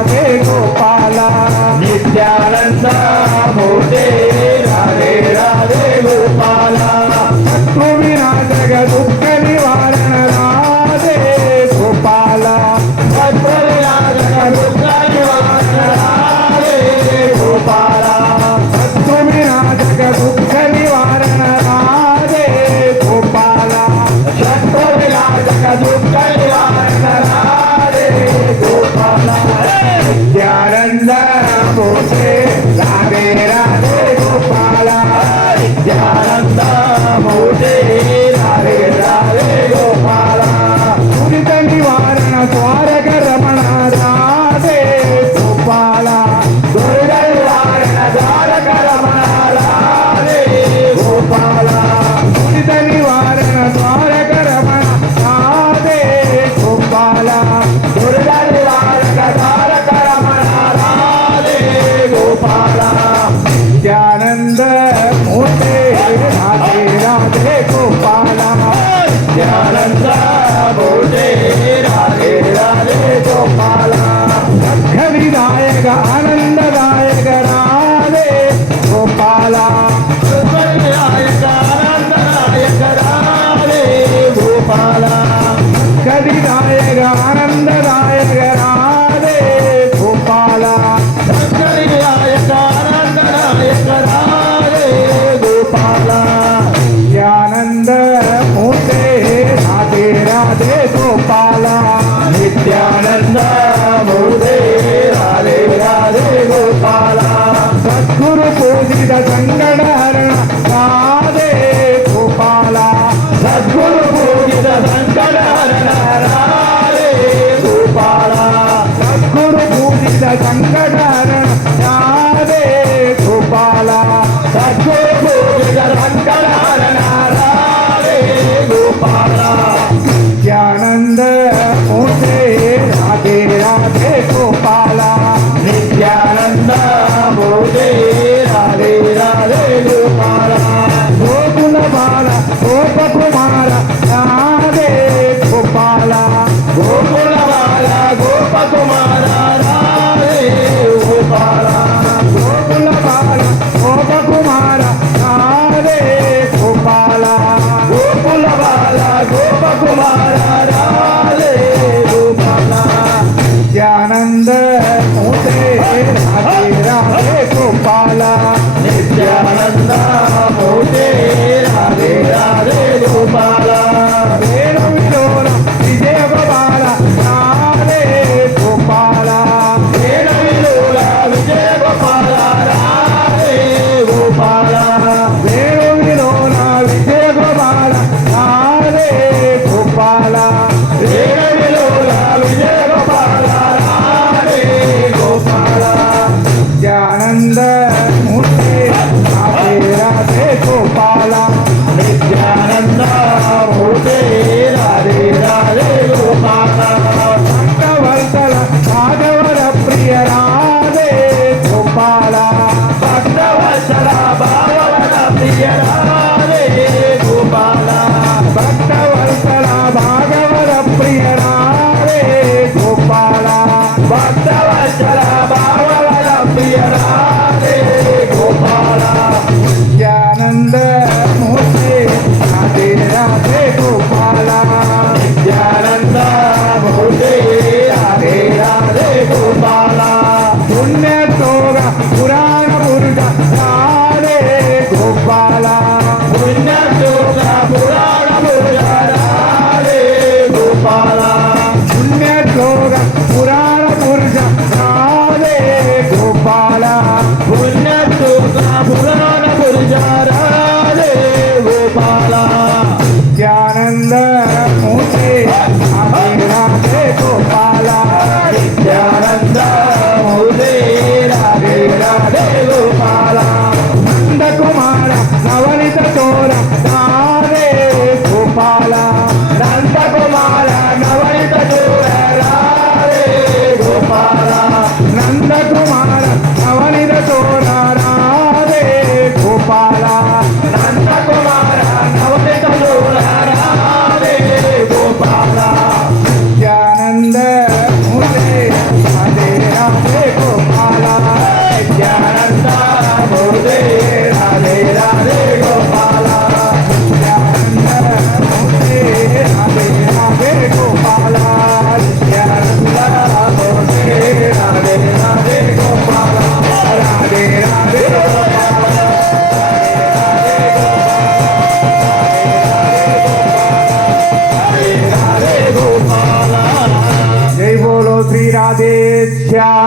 राधे गोपाल नित्यानंद मूर्ते राधे राधे गोपाल शत्रु विनाशक दुख निवारण राधे गोपाल शत्रु विनाशक दुख निवारण राधे गोपाल शत्रु विनाशक दुख निवारण राधे गोपाल शत्रु विनाशक दुख निवारण राधे गोपाल नित्यानंद मूर्ते राधे राधे गोपाल नित्यानंद मूर्ते राधे राधे गोपाल दुरित निवारण द्वारक रमण राधे गोपाल दुर्ग निवारण द्वारक रमण राधे गोपाल दुरित निवारण द्वारक रमण राधे गोपाल दुर्ग निवारक द्वारक रमण राधे गोपाल नित्यानंद मूर्ते राधे राधे गोपाल नित्यानंद मूर्ते राधे राधे गोपाल दुख विदायक आनंददायक राधे गोपाल सुखदायक आनंददायक राधे गोपाल दुख विदायक आनंददायक राधे गोपाल सुखदायक आनंददायक राधे गोपाल नित्यानंद मूर्ते राधे राधे गोपाल नित्यानंद मूर्ते राधे राधे गोपाल सद्गुरु पूजित संकट हरण राधे गोपाल सद्गुरु पूजित संकट हरण राधे गोपाल सद्गुरु पूजित संकट हरण राधे गोपाल सद्गुरु पूजित संकट हरण राधे गोपाल नित्यानंद मूर्ते राधे राधे गोपाल नित्यानंद मूर्ते राधे राधे गोपाल गोकुल बाल गोप कुमार राधे गोपाल गोकुल बाला गोप कुमार राधे गोपाल गोकुल बाल गोप कुमार राधे गोपाल गोकुल बाला गोप कुमार राधे गोपाल नित्यानंद मूर्ते राधे राधे गोपाल नित्यानंद मूर्ते राधे राधे गोपाल वेणु विलोल विजय गोपाल राधे गोपाल वेण विलोल विजय गोपाल राधे गोपाल वेणु विलोल विजय गोपाल राधे गोपाल वेण विलोल विजय गोपाल राधे गोपाल नित्यानंद मूर्ते राधे राधे गोपाल नित्यानंद मूर्ते राधे राधे गोपाल भक्तवत्सल भागवत प्रिय राधे गोपाल भक्तवत्सल भागवत प्रिय राधे गोपाल भक्तवत्सल भागवत प्रिय राधे गोपाल भक्तवत्सल